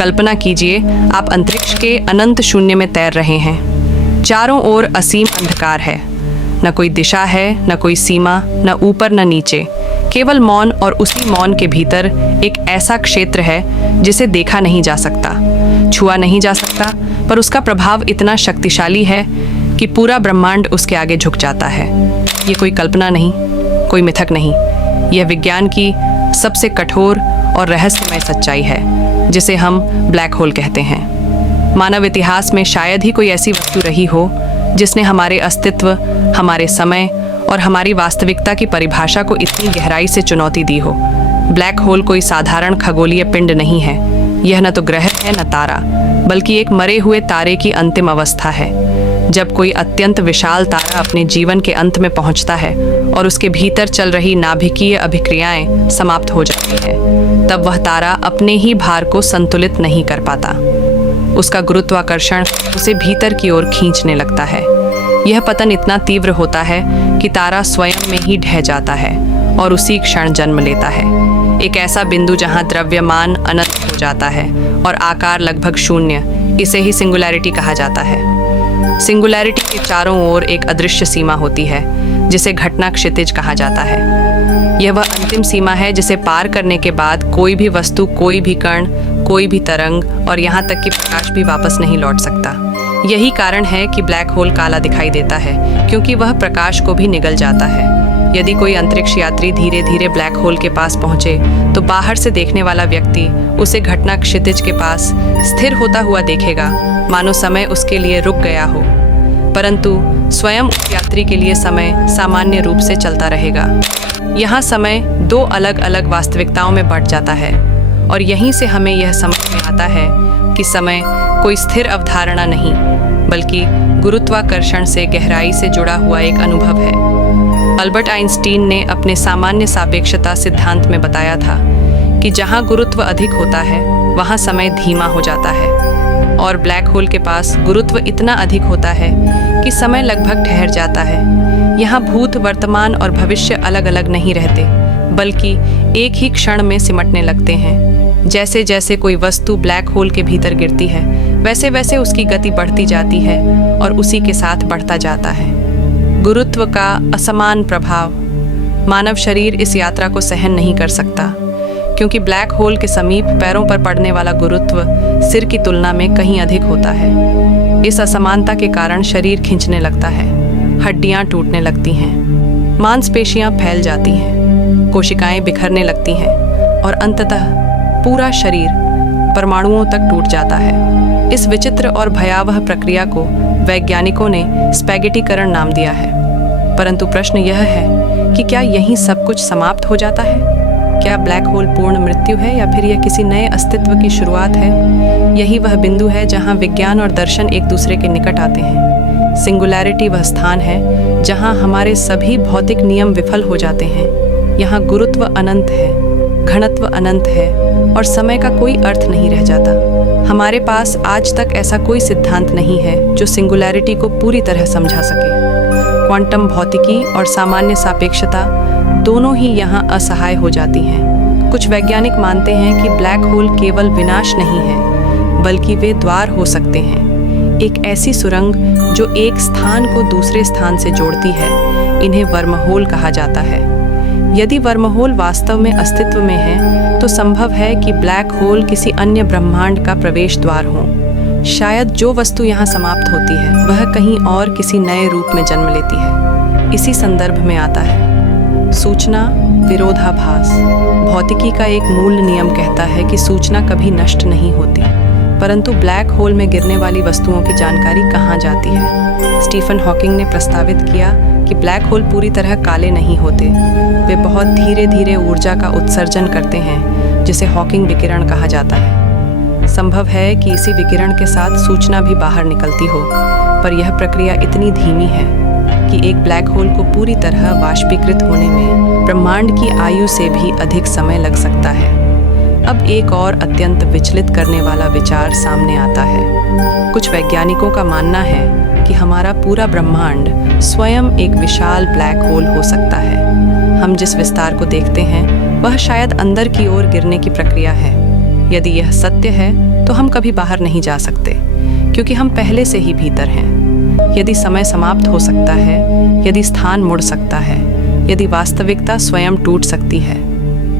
कल्पना कीजिए, आप अंतरिक्ष के अनंत शून्य में तैर रहे हैं। चारों ओर असीम अंधकार है, न कोई दिशा है, न कोई सीमा, न ऊपर न नीचे, केवल मौन। और उसी मौन के भीतर एक ऐसा क्षेत्र है जिसे देखा नहीं जा सकता, छुआ नहीं जा सकता, पर उसका प्रभाव इतना शक्तिशाली है कि पूरा ब्रह्मांड उसके आगे झुक जाता है। ये कोई कल्पना नहीं, कोई मिथक नहीं, यह विज्ञान की सबसे कठोर और रहस्यमय सच्चाई है, जिसे हम ब्लैक होल कहते हैं। मानव इतिहास में शायद ही कोई ऐसी वस्तु रही हो जिसने हमारे अस्तित्व, हमारे समय और हमारी वास्तविकता की परिभाषा को इतनी गहराई से चुनौती दी हो। ब्लैक होल कोई साधारण खगोलीय पिंड नहीं है। यह न तो ग्रह है न तारा, बल्कि एक मरे हुए तारे की अंतिम अवस्था है। जब कोई अत्यंत विशाल तारा अपने जीवन के अंत में पहुंचता है और उसके भीतर चल रही नाभिकीय अभिक्रियाएं समाप्त हो जाती हैं, तब वह तारा अपने ही भार को संतुलित नहीं कर पाता। उसका गुरुत्वाकर्षण उसे भीतर की ओर खींचने लगता है। यह पतन इतना तीव्र होता है कि तारा स्वयं में ही ढह जाता है और उसी क्षण जन्म लेता है। एक ऐसा बिंदु जहां द्रव्यमान अनंत हो जाता है और आकार लगभग शून्य, इसे ही सिंगुलैरिटी कहा जाता है। सिंगुलैरिटी के चारों ओर एक अदृश्य सीमा होती है, जिसे घटना क्षितिज कहा जाता है। यह वह अंतिम सीमा है जिसे पार करने के बाद कोई भी वस्तु, कोई भी कण, कोई भी तरंग और यहाँ तक कि प्रकाश भी वापस नहीं लौट सकता। यही कारण है कि ब्लैक होल काला दिखाई देता है, क्योंकि वह प्रकाश को भी निगल जाता है। यदि कोई अंतरिक्ष यात्री धीरे धीरे ब्लैक होल के पास पहुंचे, तो बाहर से देखने वाला व्यक्ति उसे घटना क्षितिज के पास स्थिर होता हुआ देखेगा, मानो समय उसके लिए रुक गया हो। परंतु स्वयं उस यात्री के लिए समय सामान्य रूप से चलता रहेगा। यहाँ समय दो अलग अलग वास्तविकताओं में बंट जाता है, और यहीं से हमें यह समझ में आता है कि समय कोई स्थिर अवधारणा नहीं, बल्कि गुरुत्वाकर्षण से गहराई से जुड़ा हुआ एक अनुभव है। अल्बर्ट आइंस्टीन ने अपने सामान्य सापेक्षता सिद्धांत में बताया था कि जहाँ गुरुत्व अधिक होता है, वहाँ समय धीमा हो जाता है, और ब्लैक होल के पास गुरुत्व इतना अधिक होता है कि समय लगभग ठहर जाता है। यहाँ भूत, वर्तमान और भविष्य अलग अलग नहीं रहते, बल्कि एक ही क्षण में सिमटने लगते हैं। जैसे जैसे कोई वस्तु ब्लैक होल के भीतर गिरती है, वैसे वैसे उसकी गति बढ़ती जाती है और उसी के साथ बढ़ता जाता है। गुरुत्व का असमान प्रभाव, मानव शरीर इस यात्रा को सहन नहीं कर सकता, क्योंकि ब्लैक होल के समीप पैरों पर पड़ने वाला गुरुत्व सिर की तुलना में कहीं अधिक होता है। इस असमानता के कारण शरीर खिंचने लगता है, हड्डियां टूटने लगती हैं, मांसपेशियां फैल जाती हैं, कोशिकाएं बिखरने लगती हैं और अंततः पूरा शरीर परमाणुओं तक टूट जाता है। इस विचित्र और भयावह प्रक्रिया को वैज्ञानिकों ने स्पैगेटीकरण नाम दिया है। परंतु प्रश्न यह है कि क्या यहीं सब कुछ समाप्त हो जाता है? क्या ब्लैक होल पूर्ण मृत्यु है, या फिर यह किसी नए अस्तित्व की शुरुआत है? यही वह बिंदु है जहां विज्ञान और दर्शन एक दूसरे के निकट आते हैं। सिंगुलैरिटी वह स्थान है जहां हमारे सभी भौतिक नियम विफल हो जाते हैं। यहाँ गुरुत्व अनंत है, घनत्व अनंत है और समय का कोई अर्थ नहीं रह जाता। हमारे पास आज तक ऐसा कोई सिद्धांत नहीं है जो सिंगुलैरिटी को पूरी तरह समझा सके। क्वांटम भौतिकी और सामान्य सापेक्षता दोनों ही यहाँ असहाय हो जाती हैं। कुछ वैज्ञानिक मानते हैं कि ब्लैक होल केवल विनाश नहीं है, बल्कि वे द्वार हो सकते हैं, एक ऐसी सुरंग जो एक स्थान को दूसरे स्थान से जोड़ती है। इन्हें वर्महोल कहा जाता है। यदि वर्महोल वास्तव में अस्तित्व में है, तो संभव है कि ब्लैक होल किसी अन्य ब्रह्मांड का प्रवेश द्वार हो। शायद जो वस्तु यहाँ समाप्त होती है, वह कहीं और किसी नए रूप में जन्म लेती है। इसी संदर्भ में आता है सूचना विरोधाभास। भौतिकी का एक मूल नियम कहता है कि सूचना कभी नष्ट नहीं होती, परंतु ब्लैक होल में गिरने वाली वस्तुओं की जानकारी कहाँ जाती है? स्टीफन हॉकिंग ने प्रस्तावित किया कि ब्लैक होल पूरी तरह काले नहीं होते, वे बहुत धीरे धीरे ऊर्जा का उत्सर्जन करते हैं, जिसे हॉकिंग विकिरण कहा जाता है। संभव है कि इसी विकिरण के साथ सूचना भी बाहर निकलती हो, पर यह प्रक्रिया इतनी धीमी है कि एक ब्लैक होल को पूरी तरह वाष्पीकृत होने में ब्रह्मांड की आयु से भी अधिक समय लग सकता है। अब एक और अत्यंत विचलित करने वाला विचार सामने आता है। कुछ वैज्ञानिकों का मानना है कि हमारा पूरा ब्रह्मांड स्वयं एक विशाल ब्लैक होल हो सकता है। हम जिस विस्तार को देखते हैं, वह शायद अंदर की ओर गिरने की प्रक्रिया है। यदि यह सत्य है तो हम कभी बाहर नहीं जा सकते, क्योंकि हम पहले से ही भीतर हैं। यदि समय समाप्त हो सकता है, यदि स्थान मुड़ सकता है, यदि वास्तविकता स्वयं टूट सकती है,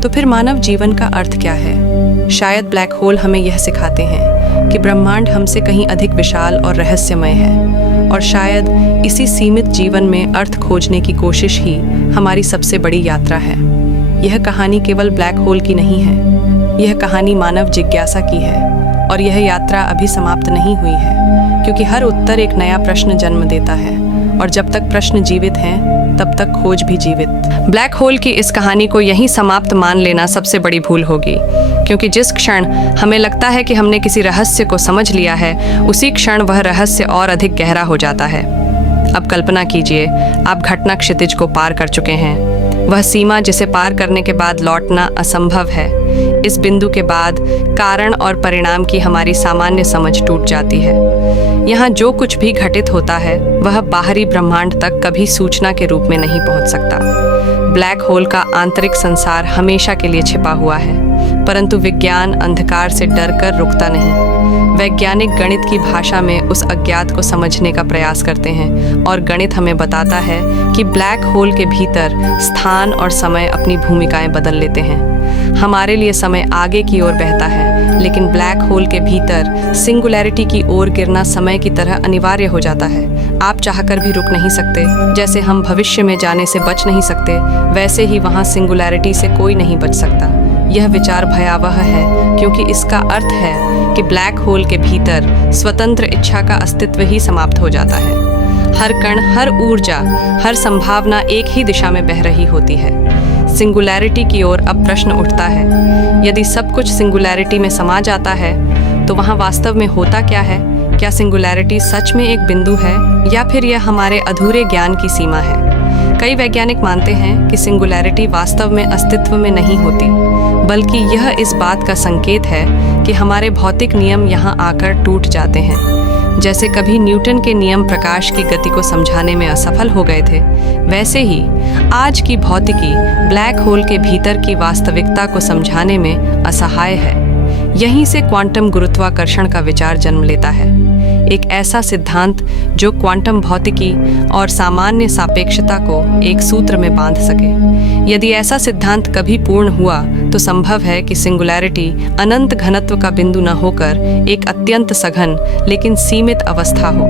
तो फिर मानव जीवन का अर्थ क्या है? शायद ब्लैक होल हमें यह सिखाते हैं कि ब्रह्मांड हमसे कहीं अधिक विशाल और रहस्यमय है, और शायद इसी सीमित जीवन में अर्थ खोजने की कोशिश ही हमारी सबसे बड़ी यात्रा है। यह कहानी केवल ब्लैक होल की नहीं है, यह कहानी मानव जिज्ञासा की है, और यह यात्रा अभी समाप्त नहीं हुई है, क्योंकि हर उत्तर एक नया प्रश्न जन्म देता है, और जब तक प्रश्न जीवित हैं तब तक खोज भी जीवित। ब्लैक होल की इस कहानी को यहीं समाप्त मान लेना सबसे बड़ी भूल होगी, क्योंकि जिस क्षण हमें लगता है कि हमने किसी रहस्य को समझ लिया है, उसी क्षण वह रहस्य और अधिक गहरा हो जाता है। अब कल्पना कीजिए, आप घटना क्षितिज को पार कर चुके हैं, वह सीमा जिसे पार करने के बाद लौटना असंभव है। इस बिंदु के बाद कारण और परिणाम की हमारी सामान्य समझ टूट जाती है। यहाँ जो कुछ भी घटित होता है वह बाहरी ब्रह्मांड तक कभी सूचना के रूप में नहीं पहुँच सकता। ब्लैक होल का आंतरिक संसार हमेशा के लिए छिपा हुआ है, परंतु विज्ञान अंधकार से डरकर रुकता नहीं। वैज्ञानिक गणित की भाषा में उस अज्ञात को समझने का प्रयास करते हैं, और गणित हमें बताता है कि ब्लैक होल के भीतर स्थान और समय अपनी भूमिकाएं बदल लेते हैं। हमारे लिए समय आगे की ओर बहता है, लेकिन ब्लैक होल के भीतर सिंगुलैरिटी की ओर गिरना समय की तरह अनिवार्य हो जाता है। आप चाहकर भी रुक नहीं सकते। जैसे हम भविष्य में जाने से बच नहीं सकते, वैसे ही वहाँ सिंगुलैरिटी से कोई नहीं बच सकता। यह विचार भयावह है, क्योंकि इसका अर्थ है कि ब्लैक होल के भीतर स्वतंत्र इच्छा का अस्तित्व ही समाप्त हो जाता है। हर कण, हर ऊर्जा, हर संभावना एक ही दिशा में बह रही होती है। सिंगुलैरिटी की ओर अब प्रश्न उठता है, यदि सब कुछ सिंगुलैरिटी में समा जाता है तो वहाँ वास्तव में होता क्या है? क्या सिंगुलैरिटी सच में एक बिंदु है, या फिर यह हमारे अधूरे ज्ञान की सीमा है? कई वैज्ञानिक मानते हैं कि सिंगुलैरिटी वास्तव में अस्तित्व में नहीं होती, बल्कि यह इस बात का संकेत है कि हमारे भौतिक नियम यहाँ आकर टूट जाते हैं। जैसे कभी न्यूटन के नियम प्रकाश की गति को समझाने में असफल हो गए थे, वैसे ही आज की भौतिकी ब्लैक होल के भीतर की वास्तविकता को समझाने में असहाय है। यहीं से क्वांटम गुरुत्वाकर्षण का विचार जन्म लेता है, एक ऐसा सिद्धांत जो क्वांटम भौतिकी और सामान्य सापेक्षता को एक सूत्र में बांध सके। यदि ऐसा सिद्धांत कभी पूर्ण हुआ तो संभव है कि सिंगुलैरिटी अनंत घनत्व का बिंदु न होकर एक अत्यंत सघन लेकिन सीमित अवस्था हो।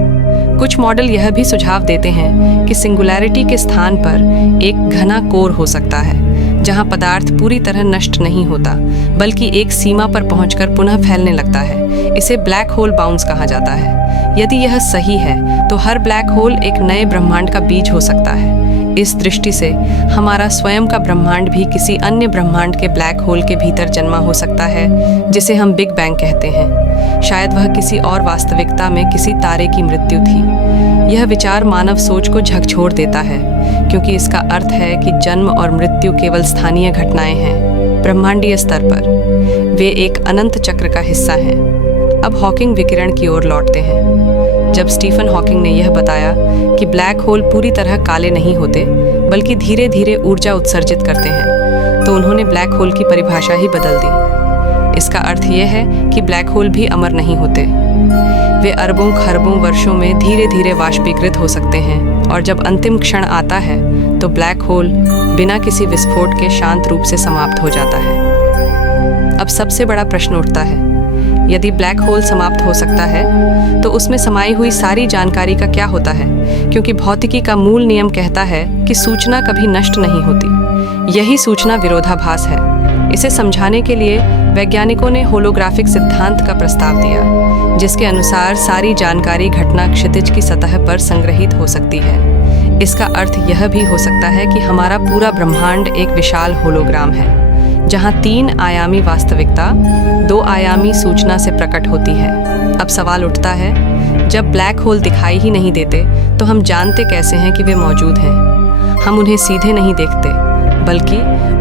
कुछ मॉडल यह भी सुझाव देते हैं कि सिंगुलैरिटी के स्थान पर एक घना कोर हो सकता है, जहां पदार्थ पूरी तरह नष्ट नहीं होता, बल्कि एक सीमा पर पहुंचकर पुनः फैलने लगता है। इसे ब्लैक होल बाउंस कहा जाता है। यदि यह सही है तो हर ब्लैक होल एक नए ब्रह्मांड का बीज हो सकता है। इस दृष्टि से हमारा स्वयं का ब्रह्मांड भी किसी अन्य ब्रह्मांड के ब्लैक होल के भीतर जन्मा हो सकता है, जिसे हम बिग बैंग कहते हैं। शायद वह किसी और वास्तविकता में किसी तारे की मृत्यु थी। यह विचार मानव सोच को झकझोर देता है, क्योंकि इसका अर्थ है कि जन्म और मृत्यु केवल स्थानीय घटनाएं हैं, ब्रह्मांडीय स्तर पर वे एक अनंत चक्र का हिस्सा हैं। अब हॉकिंग विकिरण की ओर लौटते हैं। जब स्टीफन हॉकिंग ने यह बताया कि ब्लैक होल पूरी तरह काले नहीं होते, बल्कि धीरे धीरे ऊर्जा उत्सर्जित करते हैं, तो उन्होंने ब्लैक होल की परिभाषा ही बदल दी। इसका अर्थ यह है कि ब्लैक होल भी अमर नहीं होते। वे अरबों खरबों वर्षों में धीरे धीरे वाष्पीकृत हो सकते हैं, और जब अंतिम क्षण आता है तो ब्लैक होल बिना किसी विस्फोट के शांत रूप से समाप्त हो जाता है। अब सबसे बड़ा प्रश्न उठता है, यदि ब्लैक होल समाप्त हो सकता है तो उसमें समाई हुई सारी जानकारी का क्या होता है? क्योंकि भौतिकी का मूल नियम कहता है कि सूचना कभी नष्ट नहीं होती। यही सूचना विरोधाभास है। इसे समझाने के लिए वैज्ञानिकों ने होलोग्राफिक सिद्धांत का प्रस्ताव दिया, जिसके अनुसार सारी जानकारी घटना क्षितिज की सतह पर संग्रहित हो सकती है। इसका अर्थ यह भी हो सकता है कि हमारा पूरा ब्रह्मांड एक विशाल होलोग्राम है, जहां 3 आयामी वास्तविकता 2 आयामी सूचना से प्रकट होती है। अब सवाल उठता है, जब ब्लैक होल दिखाई ही नहीं देते तो हम जानते कैसे हैं कि वे मौजूद हैं? हम उन्हें सीधे नहीं देखते, बल्कि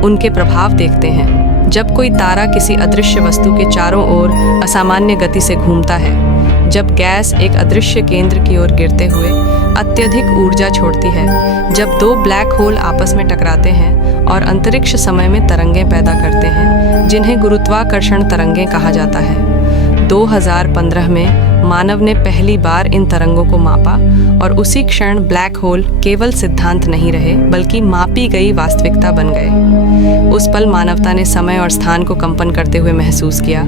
उनके प्रभाव देखते हैं। जब कोई तारा किसी अदृश्य वस्तु के चारों ओर असामान्य गति से घूमता है, जब गैस एक अदृश्य केंद्र की ओर गिरते हुए अत्यधिक ऊर्जा छोड़ती है, जब दो ब्लैक होल आपस में टकराते हैं और अंतरिक्ष समय में तरंगें पैदा करते हैं, जिन्हें गुरुत्वाकर्षण तरंगें कहा जाता है। 2015 में मानव ने पहली बार इन तरंगों को मापा और उसी क्षण ब्लैक होल केवल सिद्धांत नहीं रहे, बल्कि मापी गई वास्तविकता बन गए। उस पल मानवता ने समय और स्थान को कंपन करते हुए महसूस किया।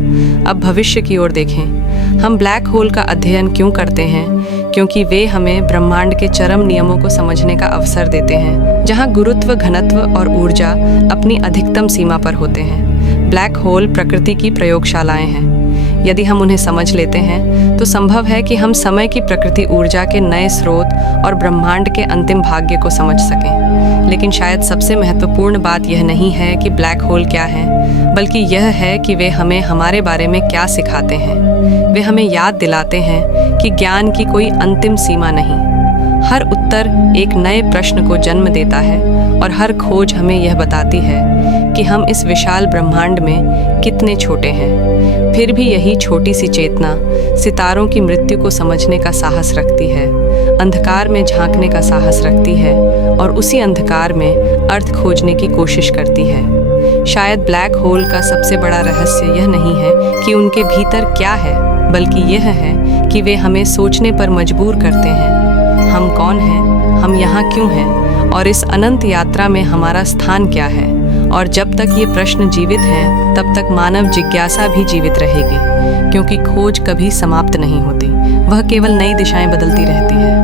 अब भविष्य की ओर देखें। हम ब्लैक होल का अध्ययन क्यों करते हैं? क्योंकि वे हमें ब्रह्मांड के चरम नियमों को समझने का अवसर देते हैं, जहां गुरुत्व, घनत्व और ऊर्जा अपनी अधिकतम सीमा पर होते हैं। ब्लैक होल प्रकृति की प्रयोगशालाएं हैं। यदि हम उन्हें समझ लेते हैं तो संभव है कि हम समय की प्रकृति, ऊर्जा के नए स्रोत और ब्रह्मांड के अंतिम भाग्य को समझ सकें। लेकिन शायद सबसे महत्वपूर्ण बात यह नहीं है कि ब्लैक होल क्या है, बल्कि यह है कि वे हमें हमारे बारे में क्या सिखाते हैं। वे हमें याद दिलाते हैं कि ज्ञान की कोई अंतिम सीमा नहीं। हर उत्तर एक नए प्रश्न को जन्म देता है और हर खोज हमें यह बताती है कि हम इस विशाल ब्रह्मांड में कितने छोटे हैं। फिर भी यही छोटी सी चेतना सितारों की मृत्यु को समझने का साहस रखती है, अंधकार में झांकने का साहस रखती है और उसी अंधकार में अर्थ खोजने की कोशिश करती है। शायद ब्लैक होल का सबसे बड़ा रहस्य यह नहीं है कि उनके भीतर क्या है, बल्कि यह है कि वे हमें सोचने पर मजबूर करते हैं। हम कौन हैं, हम यहाँ क्यों हैं और इस अनंत यात्रा में हमारा स्थान क्या है? और जब तक ये प्रश्न जीवित हैं, तब तक मानव जिज्ञासा भी जीवित रहेगी, क्योंकि खोज कभी समाप्त नहीं होती, वह केवल नई दिशाएं बदलती रहती है।